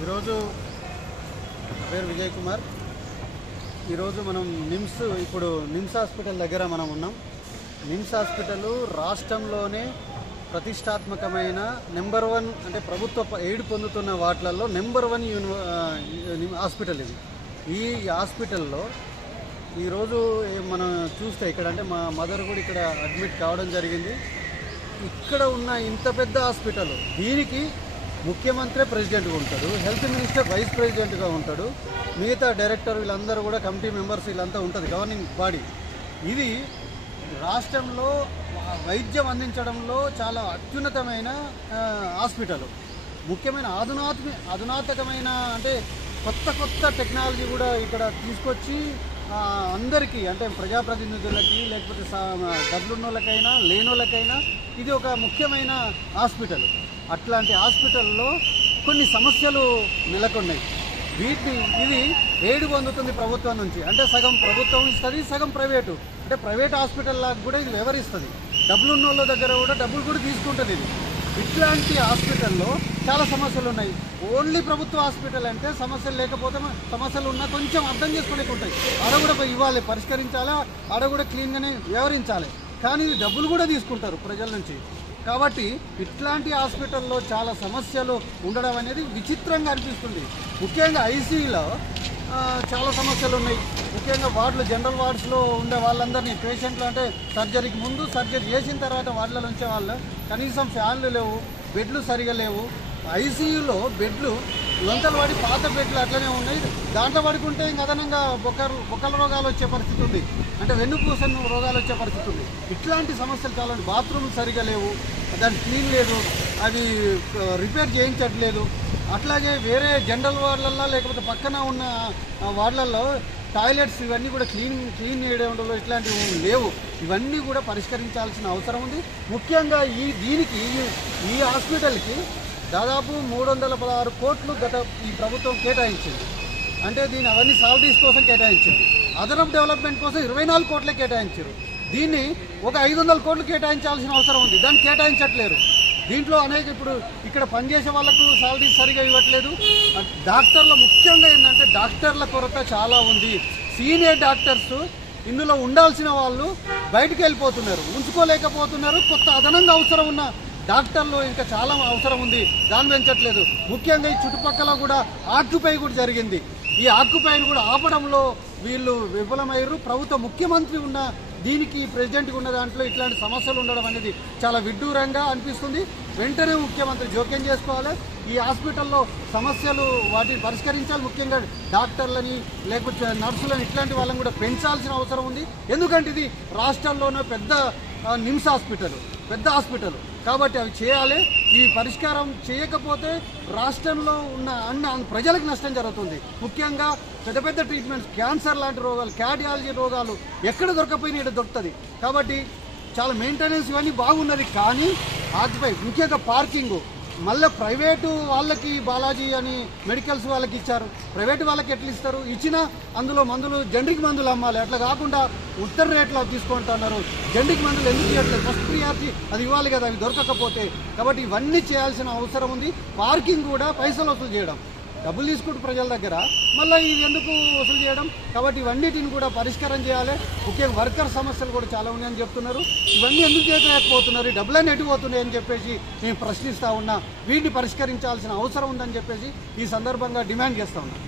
ఈరోజు పేరు విజయ్ కుమార్. ఈరోజు మనం నిమ్స్ హాస్పిటల్ దగ్గర మనం ఉన్నాం. నిమ్స్ హాస్పిటల్ రాష్ట్రంలోనే ప్రతిష్టాత్మకమైన నెంబర్ 1 అంటే ప్రభుత్వ ఎయిడ్ పొందుతున్న వాటిలలో నెంబర్ 1 హాస్పిటల్ ఇది. ఈ హాస్పిటల్లో ఈరోజు మనం చూస్తే ఇక్కడ అంటే మా మదర్ కూడా ఇక్కడ అడ్మిట్ కావడం జరిగింది. ఇక్కడ ఉన్న ఇంత పెద్ద హాస్పిటల్, దీనికి ముఖ్యమంత్రి ప్రెసిడెంట్గా ఉంటాడు, హెల్త్ మినిస్టర్ వైస్ ప్రెసిడెంట్గా ఉంటాడు, మిగతా డైరెక్టర్ వీళ్ళందరూ కూడా కమిటీ మెంబర్స్ వీళ్ళంతా ఉంటుంది, గవర్నింగ్ బాడీ. ఇది రాష్ట్రంలో వైద్యం అందించడంలో చాలా అత్యున్నతమైన హాస్పిటల్. ముఖ్యమైన అధునాతకమైన అంటే కొత్త టెక్నాలజీ కూడా ఇక్కడ తీసుకొచ్చి అందరికీ అంటే ప్రజాప్రతినిధులకి లేకపోతే డబ్బులున్నోళ్ళకైనా లేనోళ్ళకైనా ఇది ఒక ముఖ్యమైన హాస్పిటల్. అట్లాంటి హాస్పిటల్లో కొన్ని సమస్యలు నెలకొన్నాయి. ఇది ఎయిడ్ పొందుతుంది ప్రభుత్వం నుంచి. అంటే సగం ప్రభుత్వం ఇస్తుంది, సగం ప్రైవేటు. అంటే ప్రైవేట్ హాస్పిటల్ లాగా కూడా ఇది వివరిస్తుంది. డబ్బులున్నోళ్ళ దగ్గర కూడా డబ్బులు కూడా తీసుకుంటుంది ఇది. ఇట్లాంటి హాస్పిటల్లో చాలా సమస్యలు ఉన్నాయి. ఓన్లీ ప్రభుత్వ హాస్పిటల్ అంటే సమస్యలు లేకపోతే సమస్యలు ఉన్నా కొంచెం అర్థం చేసుకోలేక ఉంటాయి. ఆడ కూడా ఇవ్వాలి, పరిష్కరించాలా, ఆడ కూడా క్లీన్గానే వ్యవహరించాలి. కానీ డబ్బులు కూడా తీసుకుంటారు ప్రజల నుంచి. కాబట్టి ఇట్లాంటి హాస్పిటల్లో చాలా సమస్యలు ఉండడం అనేది విచిత్రంగా అనిపిస్తుంది. ముఖ్యంగా ఐసీయూలో చాలా సమస్యలు ఉన్నాయి. ముఖ్యంగా జనరల్ వార్డ్స్లో ఉండే వాళ్ళందరినీ పేషెంట్లు అంటే సర్జరీకి ముందు, సర్జరీ చేసిన తర్వాత వార్డులలో ఉంచే వాళ్ళు కనీసం ఫ్యాన్లు లేవు, బెడ్లు సరిగా లేవు. ఐసీయూలో బెడ్లు లొంతలు పడి పాత బెడ్లు అట్లనే ఉన్నాయి. దాంట్లో పడుకుంటే ఇంక అదనంగా బొక్కల రోగాలు వచ్చే పరిస్థితి ఉంది, అంటే వెన్నుపూస రోగాలు వచ్చే పరిస్థితి ఉంది. ఇట్లాంటి సమస్యలు చాలా. బాత్రూమ్ సరిగా లేవు, దాన్ని క్లీన్ లేదు, అవి రిపేర్ చేయించట్లేదు. అట్లాగే వేరే జనరల్ వార్డులలో లేకపోతే పక్కన ఉన్న వార్డులలో టాయిలెట్స్ ఇవన్నీ కూడా క్లీన్ చేయడంలో ఇట్లాంటివి లేవు. ఇవన్నీ కూడా పరిష్కరించాల్సిన అవసరం ఉంది. ముఖ్యంగా ఈ హాస్పిటల్కి దాదాపు 316 కోట్లు ఈ ప్రభుత్వం కేటాయించింది. అంటే అవన్నీ సాలరీస్ కోసం కేటాయించింది. అదనపు డెవలప్మెంట్ కోసం 24 కోట్లే కేటాయించారు. దీన్ని ఒక 500 కోట్లు కేటాయించాల్సిన అవసరం ఉంది, దాన్ని కేటాయించట్లేరు. దీంట్లో ఇప్పుడు ఇక్కడ పనిచేసే వాళ్ళకు సాలరీస్ సరిగా ఇవ్వట్లేదు. డాక్టర్ల ముఖ్యంగా ఏంటంటే డాక్టర్ల కొరత చాలా ఉంది. సీనియర్ డాక్టర్స్ ఇందులో ఉండాల్సిన వాళ్ళు బయటకు వెళ్ళిపోతున్నారు, ఉంచుకోలేకపోతున్నారు. కొత్త అదనంగా అవసరం ఉన్న డాక్టర్లు ఇంకా చాలా అవసరం ఉంది, దాన్ని పెంచట్లేదు. ముఖ్యంగా ఈ చుట్టుపక్కల కూడా ఆక్యుపై కూడా జరిగింది. ఈ ఆక్యుపైని కూడా ఆపడంలో వీళ్ళు విఫలమయ్యారు. ప్రభుత్వ ముఖ్యమంత్రి ఉన్న దీనికి ప్రెసిడెంట్గా ఉన్న దాంట్లో ఇట్లాంటి సమస్యలు ఉండడం అనేది చాలా విడ్డూరంగా అనిపిస్తుంది. వెంటనే ముఖ్యమంత్రి జోక్యం చేసుకోవాలి. ఈ హాస్పిటల్లో సమస్యలు వాటిని పరిష్కరించాలి. ముఖ్యంగా డాక్టర్లని లేకపోతే నర్సులని ఇట్లాంటి వాళ్ళని కూడా పెంచాల్సిన అవసరం ఉంది. ఎందుకంటే ఇది రాష్ట్రంలోనే పెద్ద నిమ్స్ హాస్పిటల్, పెద్ద హాస్పిటల్ కాబట్టి అవి చేయాలి. ఈ పరిష్కారం చేయకపోతే రాష్ట్రంలో ఉన్న ప్రజలకు నష్టం జరుగుతుంది. ముఖ్యంగా పెద్ద ట్రీట్మెంట్స్, క్యాన్సర్ లాంటి రోగాలు, కార్డియాలజీ రోగాలు ఎక్కడ దొరకపోయినా ఇక్కడ దొరుకుతుంది. కాబట్టి చాలా మెయింటెనెన్స్ ఇవన్నీ బాగున్నది. కానీ ఆక్యుపై ముఖ్యంగా పార్కింగ్ మళ్ళీ ప్రైవేటు వాళ్ళకి బాలాజీ అని మెడికల్స్ వాళ్ళకి ఇచ్చారు. ప్రైవేటు వాళ్ళకి ఎట్లా ఇస్తారు? ఇచ్చినా అందులో మందులు జనరిక్ మందులు అమ్మాలి. అట్లా కాకుండా ఉత్తర రేట్లో తీసుకుంటున్నారు. జనరిక్ మందులు ఎందుకు ఇవ్వట్లేదు? ఫస్ట్ ప్రియారిటీ అది ఇవ్వాలి కదా, అవి దొరకకపోతే. కాబట్టి ఇవన్నీ చేయాల్సిన అవసరం ఉంది. పార్కింగ్ కూడా పైసలు వసూలు చేయడం, డబ్బులు తీసుకుంటూ ప్రజల దగ్గర మళ్ళీ ఇది ఎందుకు వసూలు చేయడం? కాబట్టి ఇవన్నిటిని కూడా పరిష్కారం చేయాలి. ముఖ్యంగా వర్కర్ సమస్యలు కూడా చాలా ఉన్నాయని చెప్తున్నారు. ఇవన్నీ ఎందుకు చేయకపోతున్నారు? డబ్బులన్నీ ఎటుపోతున్నాయి అని చెప్పేసి నేను ప్రశ్నిస్తా ఉన్నా. వీటిని పరిష్కరించాల్సిన అవసరం ఉందని చెప్పేసి ఈ సందర్భంగా డిమాండ్ చేస్తా ఉన్నా.